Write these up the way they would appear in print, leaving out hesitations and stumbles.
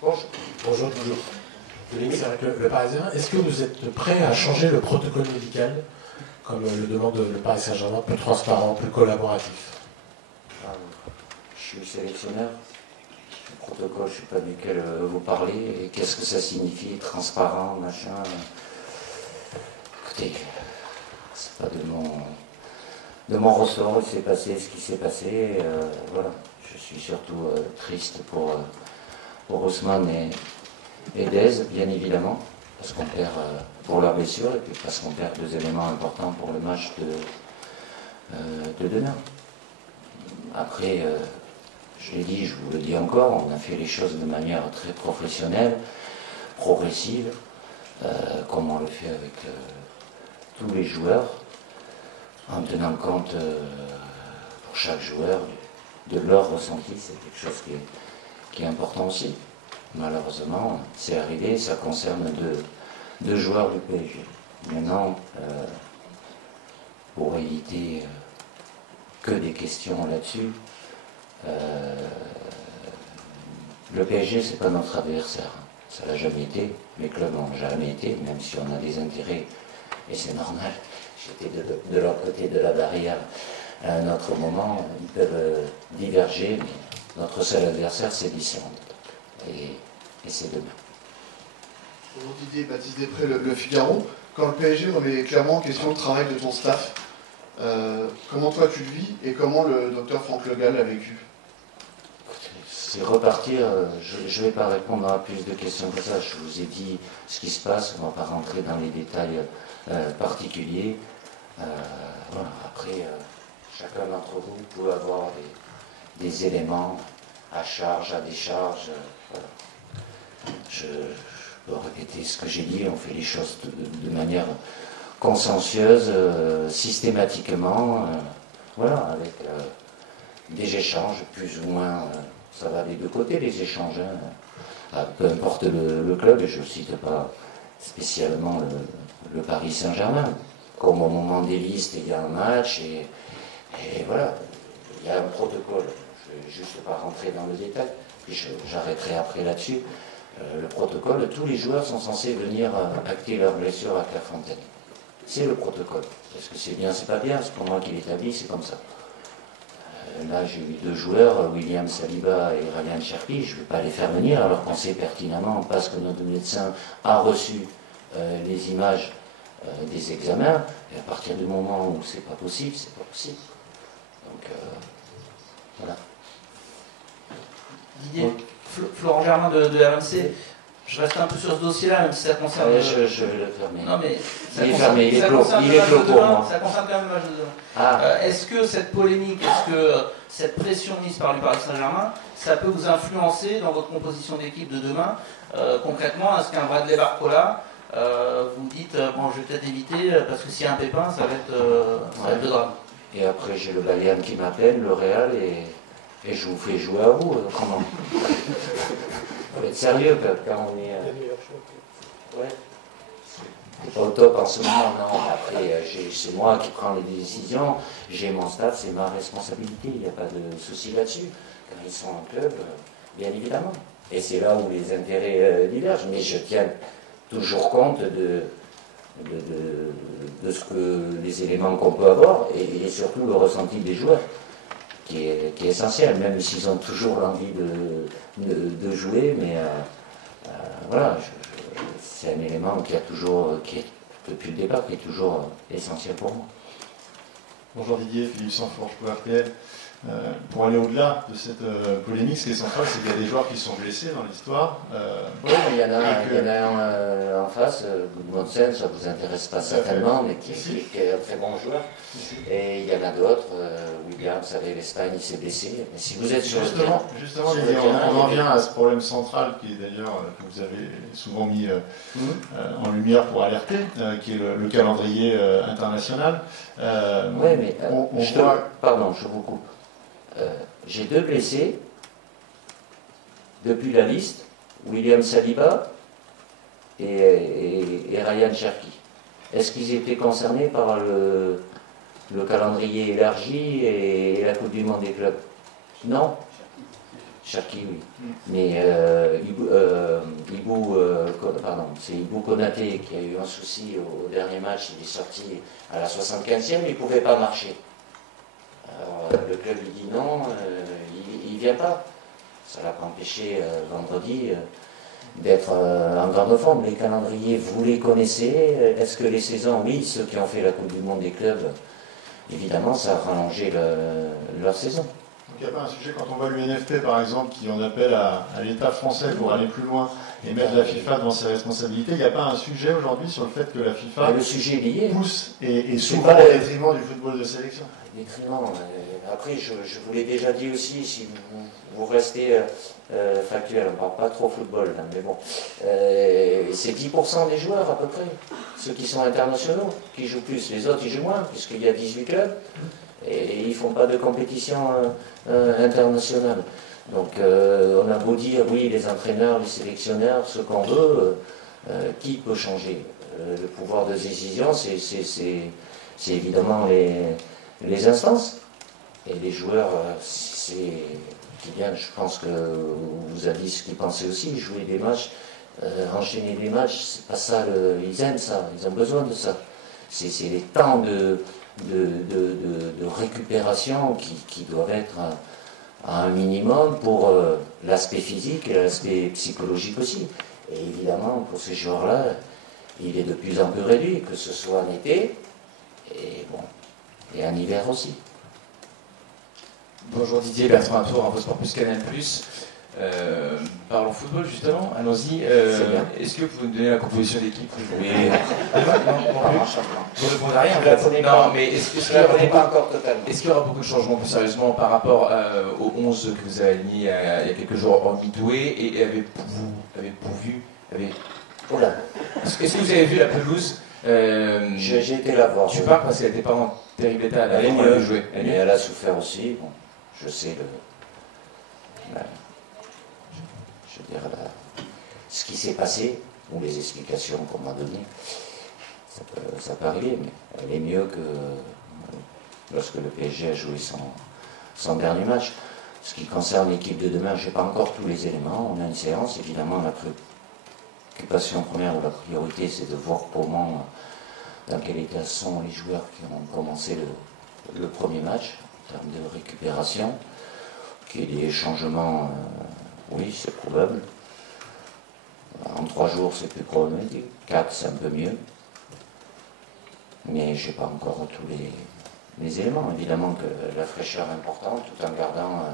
Bonjour. Bonjour Didier. C'est avec le Parisien. Est-ce que vous êtes prêt à changer le protocole médical, comme le demande le Paris Saint-Germain, plus transparent, plus collaboratif? Je suis sélectionneur. Le protocole, je ne sais pas duquel vous parlez. Et qu'est-ce que ça signifie, transparent, machin? Écoutez, c'est pas de mon ressort, il s'est passé ce qui s'est passé. Voilà. Je suis surtout triste pour Ousmane et Dez, bien évidemment, parce qu'on perd pour leur blessure et puis parce qu'on perd deux éléments importants pour le match de demain. Après, je l'ai dit, je vous le dis encore, on a fait les choses de manière très professionnelle, progressive, comme on le fait avec tous les joueurs, en tenant compte pour chaque joueur de leur ressenti. C'est quelque chose qui est important aussi. Malheureusement, c'est arrivé, ça concerne deux joueurs du PSG. Maintenant, pour éviter que des questions là-dessus, le PSG, c'est pas notre adversaire. Ça l'a jamais été, les clubs n'ont jamais été, même si on a des intérêts, et c'est normal. J'étais de l'autre côté de la barrière à un autre moment, ils peuvent diverger, mais notre seul adversaire, c'est l'Islande. Et c'est demain. Bonjour Didier, Baptiste Després, le Figaro. Quand le PSG remet clairement en question le travail de ton staff, comment toi tu le vis et comment le docteur Franck Le Gall l'a vécu? C'est repartir, je ne vais pas répondre à plus de questions que ça. Je vous ai dit ce qui se passe, on ne va pas rentrer dans les détails particuliers. Voilà. Après, chacun d'entre vous peut avoir des éléments à charge, à décharge. Voilà. Je peux répéter ce que j'ai dit, on fait les choses de manière consciencieuse, systématiquement, voilà, avec des échanges plus ou moins, ça va des deux côtés les échanges, peu importe le club, et je ne cite pas spécialement le Paris Saint-Germain, comme au moment des listes, il y a un match, et voilà, il y a un protocole, je ne vais juste pas rentrer dans le détail, puis j'arrêterai après là-dessus. Le protocole, tous les joueurs sont censés venir acter leur blessure à Clairefontaine. C'est le protocole. Est-ce que c'est bien, c'est pas bien? C'est pour moi qui l'établis, c'est comme ça. Là, j'ai eu deux joueurs, William Saliba et Ryan Cherki, je ne vais pas les faire venir alors qu'on sait pertinemment, parce que notre médecin a reçu les images des examens, et à partir du moment où c'est pas possible, c'est pas possible. Donc, voilà. Didier, Florent Germain de RMC, je reste un peu sur ce dossier-là, même si ça concerne... Je vais le fermer. Non, mais ça il est concerne, fermé, il est clos, pour moi. Ça concerne quand même le match de demain. Ah. Est-ce que cette polémique, est-ce que cette pression mise par le Paris Saint-Germain, ça peut vous influencer dans votre composition d'équipe de demain? Concrètement, est-ce qu'un Bradley Barcola, vous dites, bon, je vais peut-être éviter, parce que s'il y a un pépin, ça va être le drame? Et après, j'ai le Bayern qui m'appelle, le Real, et je vous fais jouer à vous. Comment? Faut être sérieux quand on est... Ouais. C'est pas au top en ce moment, non. Après, c'est moi qui prends les décisions, j'ai mon staff, c'est ma responsabilité, il n'y a pas de souci là-dessus. Quand ils sont en club, bien évidemment. Et c'est là où les intérêts divergent. Mais je tiens toujours compte de ce que les éléments qu'on peut avoir et surtout le ressenti des joueurs qui est essentiel, même s'ils ont toujours l'envie de jouer, mais voilà, c'est un élément qui est depuis le départ, qui est toujours essentiel pour moi. Bonjour Didier, Philippe Sanfourche pour RTL. Pour aller au-delà de cette polémique, ce qui est central, c'est qu'il y a des joueurs qui sont blessés dans l'histoire. Oui, mais il y en a un en face, Goodmanson, ça ne vous intéresse pas certainement, mais qui est un très bon joueur. Et il y en a d'autres, William, vous savez, l'Espagne, il s'est blessé. Mais si vous êtes sur le terrain... Justement, on en vient à ce problème central, qui est d'ailleurs, que vous avez souvent mis en lumière pour alerter, qui est le calendrier international. Oui, mais pardon, je vous coupe. J'ai deux blessés depuis la liste, William Saliba et Ryan Cherki. Est-ce qu'ils étaient concernés par le calendrier élargi et la Coupe du Monde des clubs? Non. Cherki, oui. Mais C'est Ibou Konaté qui a eu un souci au dernier match, il est sorti à la 75e, il ne pouvait pas marcher. Alors le club lui dit non, il ne vient pas. Ça l'a pas empêché vendredi d'être en grande forme. Les calendriers, vous les connaissez. Est-ce que les saisons, oui, ceux qui ont fait la Coupe du Monde des clubs, évidemment, ça a rallongé leur saison. Donc il n'y a pas un sujet, quand on voit l'UNFP par exemple, qui en appelle à l'État français pour aller plus loin et mettre la FIFA devant ses responsabilités, il n'y a pas un sujet aujourd'hui sur le fait que la FIFA le sujet est lié. pousse et souvent au détriment du football de sélection? Détriment. Après, je vous l'ai déjà dit aussi, si vous restez factuel, on ne parle pas trop football, là, mais bon, c'est 10% des joueurs à peu près, ceux qui sont internationaux, qui jouent plus. Les autres, ils jouent moins, puisqu'il y a 18 clubs, et ils ne font pas de compétition internationale. Donc, on a beau dire, oui, les entraîneurs, les sélectionneurs, ce qu'on veut, qui peut changer? Le pouvoir de décision, c'est évidemment les instances. Et les joueurs, je pense que vous avez dit ce qu'ils pensaient aussi, jouer des matchs, enchaîner des matchs, c'est pas ça, ils aiment ça, ils ont besoin de ça. C'est les temps de récupération qui doivent être à un minimum pour l'aspect physique et l'aspect psychologique aussi. Et évidemment, pour ces joueurs-là, il est de plus en plus réduit, que ce soit en été et en hiver aussi. Bonjour Didier, Bertrand Tour, Infosport Plus Canal+. Parlons football justement, allons-y. Est-ce que vous pouvez nous donner la composition d'équipe? Oui. Vous répondez à rien. Je ne la connais pas. Non, mais est-ce Je ne la connais pas encore totalement. Est-ce qu'il y aura beaucoup de changements plus sérieusement par rapport aux 11 que vous avez mis il y a quelques jours en Midway et Oula. Est-ce que vous avez vu la pelouse? J'ai été la voir. Tu parles parce qu'elle n'était pas en terrible état. Elle est mieux. Jouer. Mais elle a souffert aussi. Bon, je sais ce qui s'est passé, ou les explications qu'on m'a données. Ça peut arriver, mais elle est mieux que lorsque le PSG a joué son dernier match. Ce qui concerne l'équipe de demain, je n'ai pas encore tous les éléments. On a une séance, évidemment, la préoccupation première ou la priorité, c'est de voir comment, dans quel état sont les joueurs qui ont commencé le premier match, en termes de récupération. Qu'il y ait des changements, oui, c'est probable. En 3 jours, c'est plus problématique. 4, c'est un peu mieux. Mais je n'ai pas encore tous les éléments. Évidemment que la fraîcheur est importante, tout en gardant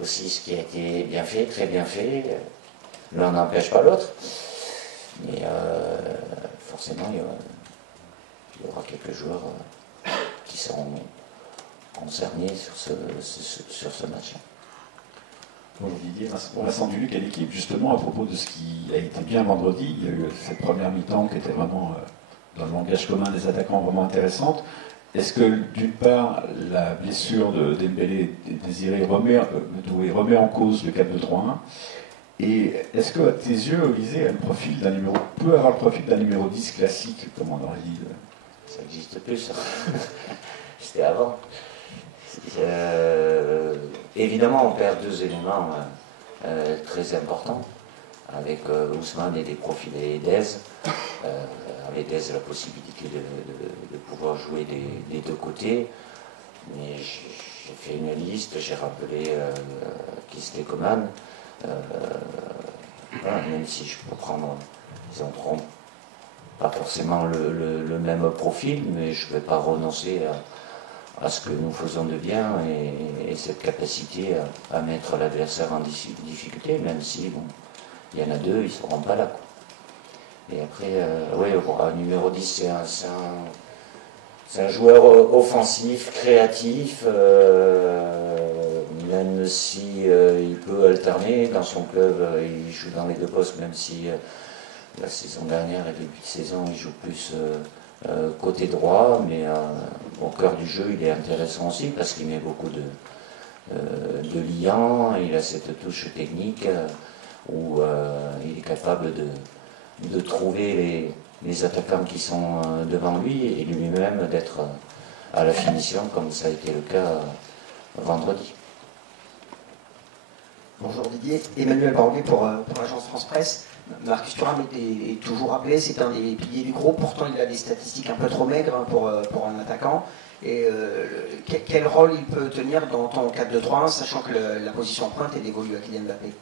aussi ce qui a été bien fait, très bien fait. L'un n'empêche pas l'autre. Mais forcément, il y aura quelques joueurs qui seront concernés sur ce match. Bonjour Didier, Vincent Duluc à l'équipe, justement à propos de ce qui a été bien vendredi, il y a eu cette première mi-temps qui était vraiment dans le langage commun des attaquants vraiment intéressante. Est-ce que d'une part la blessure de Dembélé et Désiré remet en cause le 4-2-3-1 et est-ce que à tes yeux Olysée peut avoir le profil d'un numéro 10 classique comme on aurait dit Ça n'existe plus ça. C'était avant. Évidemment, on perd 2 éléments très importants avec Ousmane et des profils et Dez. Avec Dez, la possibilité de pouvoir jouer des deux côtés. Mais j'ai fait une liste, j'ai rappelé Kingsley Coman. Voilà, même si je peux prendre, ils n'ont pas forcément le même profil, mais je ne vais pas renoncer à ce que nous faisons de bien et cette capacité à mettre l'adversaire en difficulté, même si bon, il y en a 2, ils ne seront pas là. Quoi. Et après, oui, un numéro 10, c'est un joueur offensif, créatif, même si il peut alterner dans son club, il joue dans les 2 postes, même si la saison dernière et début de saison, il joue plus côté droit, mais au cœur du jeu, il est intéressant aussi parce qu'il met beaucoup de liants, il a cette touche technique où il est capable de trouver les attaquants qui sont devant lui et lui-même d'être à la finition comme ça a été le cas vendredi. Bonjour Didier, Emmanuel Baronnet pour l'agence France Presse. Marcus Thuram est toujours appelé, c'est un des piliers du groupe, pourtant il a des statistiques un peu trop maigres pour un attaquant. Et quel rôle il peut tenir dans ton 4-2-3-1, sachant que la position en pointe est dévolue à Kylian Mbappé?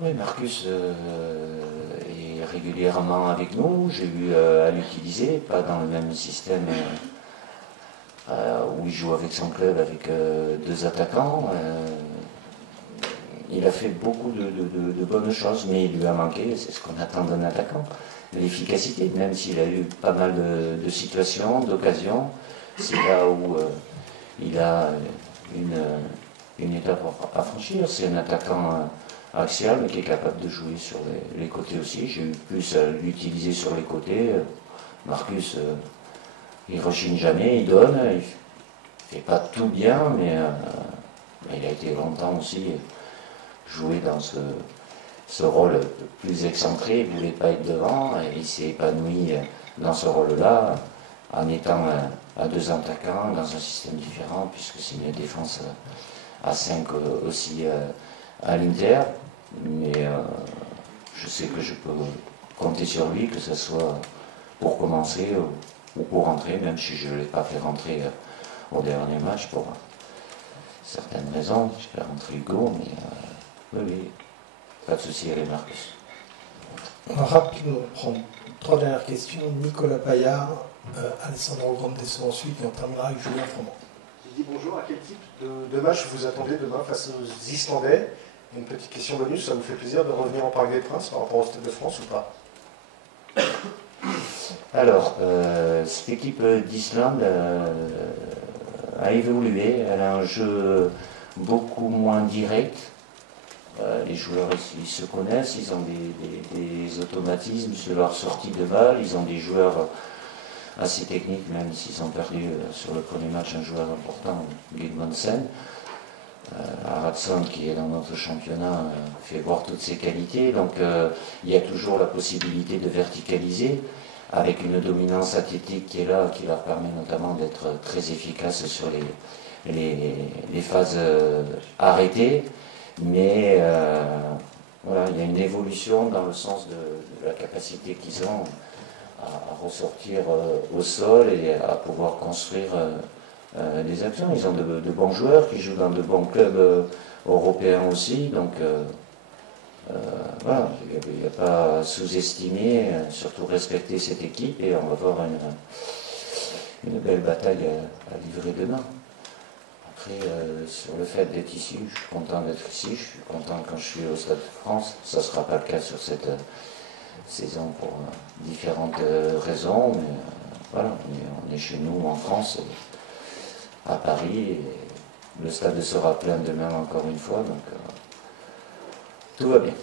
Oui, Marcus est régulièrement avec nous, j'ai eu à l'utiliser, pas dans le même système où il joue avec son club avec deux attaquants. Il a fait beaucoup de bonnes choses, mais il lui a manqué, c'est ce qu'on attend d'un attaquant, l'efficacité, même s'il a eu pas mal de situations, d'occasions. C'est là où il a une étape à franchir. C'est un attaquant axial, mais qui est capable de jouer sur les côtés aussi. J'ai eu plus à l'utiliser sur les côtés. Marcus, il rechigne jamais, il donne. Il fait pas tout bien, mais il a été longtemps aussi joué dans ce rôle plus excentré. Il ne voulait pas être devant, et il s'est épanoui dans ce rôle-là, en étant à deux attaquants dans un système différent, puisque c'est une défense à 5 aussi à l'Inter. Mais je sais que je peux compter sur lui, que ce soit pour commencer ou pour rentrer, même si je ne l'ai pas fait rentrer au dernier match pour certaines raisons. Je vais rentrer Hugo, mais oui, pas de souci avec Marcus. On va rapidement prendre 3 dernières questions. Nicolas Paillard, Alessandro Grandesso ensuite, et on terminera avec Julien Froment. J'ai dit bonjour, à quel type de match vous attendez demain face aux Islandais? Une petite question bonus, ça vous fait plaisir de revenir en Parc des Princes par rapport au Stade de France ou pas? Alors, cette équipe d'Islande a évolué, elle a un jeu beaucoup moins direct. Les joueurs ils se connaissent, ils ont des automatismes sur leur sortie de balle, ils ont des joueurs assez techniques, même s'ils ont perdu sur le premier match un joueur important, Gudmundsen. Aratsson, qui est dans notre championnat, fait voir toutes ses qualités, donc il y a toujours la possibilité de verticaliser, avec une dominance athlétique qui est là, qui leur permet notamment d'être très efficace sur les phases arrêtées. Mais voilà, il y a une évolution dans le sens de la capacité qu'ils ont à ressortir au sol et à pouvoir construire des actions. Ils ont de bons joueurs qui jouent dans de bons clubs européens aussi. Donc voilà, il n'y a pas à sous-estimer, surtout respecter cette équipe, et on va voir une belle bataille à livrer demain. Après, sur le fait d'être ici, je suis content d'être ici, je suis content quand je suis au Stade de France. Ça ne sera pas le cas sur cette saison pour différentes raisons, mais voilà, on est chez nous en France, à Paris, et le stade sera plein demain encore une fois, donc tout va bien.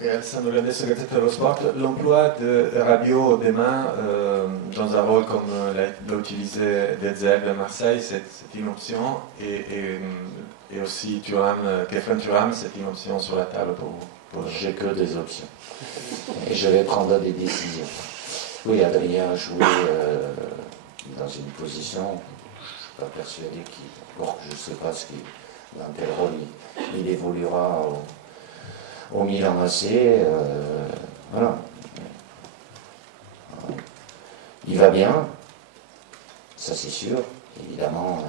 Et Alessandro Grandesso, Gazzetta dello Sport, l'emploi de Rabiot demain dans un rôle comme l'a utilisé Hetzel à Marseille, c'est une option, et aussi Khéphren Thuram, c'est une option sur la table pour vous? J'ai que des options. Et je vais prendre des décisions. Oui, Adrien a joué dans une position, je ne suis pas persuadé je ne sais pas dans quel rôle il évoluera au Milan AC. Voilà. Il va bien, ça c'est sûr. Évidemment,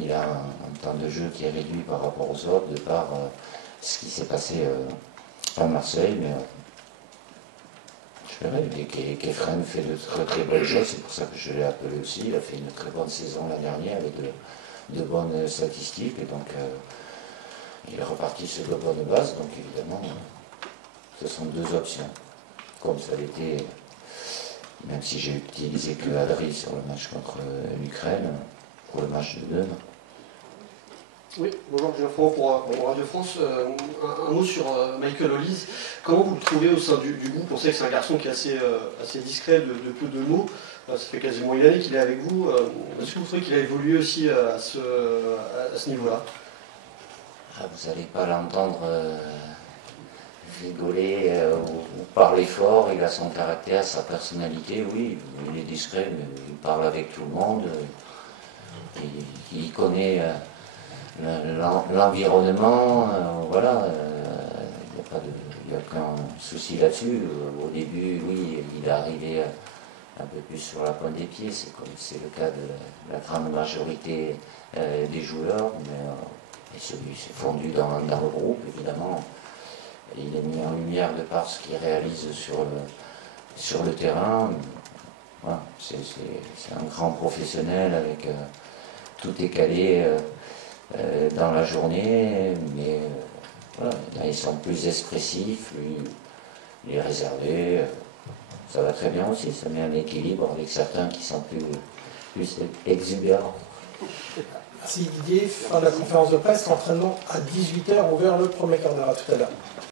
il a un temps de jeu qui est réduit par rapport aux autres, de par ce qui s'est passé à Marseille, mais je verrai. Khéphren fait de très très bonnes choses, c'est pour ça que je l'ai appelé aussi. Il a fait une très bonne saison l'année dernière avec de bonnes statistiques, et donc il est reparti sur de bonnes bases, donc évidemment, ce sont deux options. Comme ça l'était, même si j'ai utilisé que Adri sur le match contre l'Ukraine, pour le match de demain. Oui, bonjour, Julien Froment pour Radio France. Un mot sur Michael Olise. Comment vous le trouvez au sein du groupe? On sait que c'est un garçon qui est assez discret, de peu de mots. Ça fait quasiment une année qu'il est avec vous. Est-ce que vous trouvez qu'il a évolué aussi à ce niveau-là? Vous n'allez pas l'entendre rigoler ou parler fort. Il a son caractère, sa personnalité, oui. Il est discret, mais il parle avec tout le monde. Il connaît l'environnement, voilà, il n'y a aucun souci là-dessus. Au début, oui, il est arrivé un peu plus sur la pointe des pieds, c'est comme c'est le cas de la grande majorité des joueurs, mais celui s'est fondu dans le groupe, évidemment. Et il est mis en lumière de par ce qu'il réalise sur le terrain. Voilà, c'est un grand professionnel avec tout est calé dans la journée, mais voilà, ils sont plus expressifs, lui, il est réservé. Ça va très bien aussi, ça met un équilibre avec certains qui sont plus exubérants. Merci Didier. Fin de la conférence de presse, l'entraînement à 18h, ouvert le premier quart d'heure. À tout à l'heure.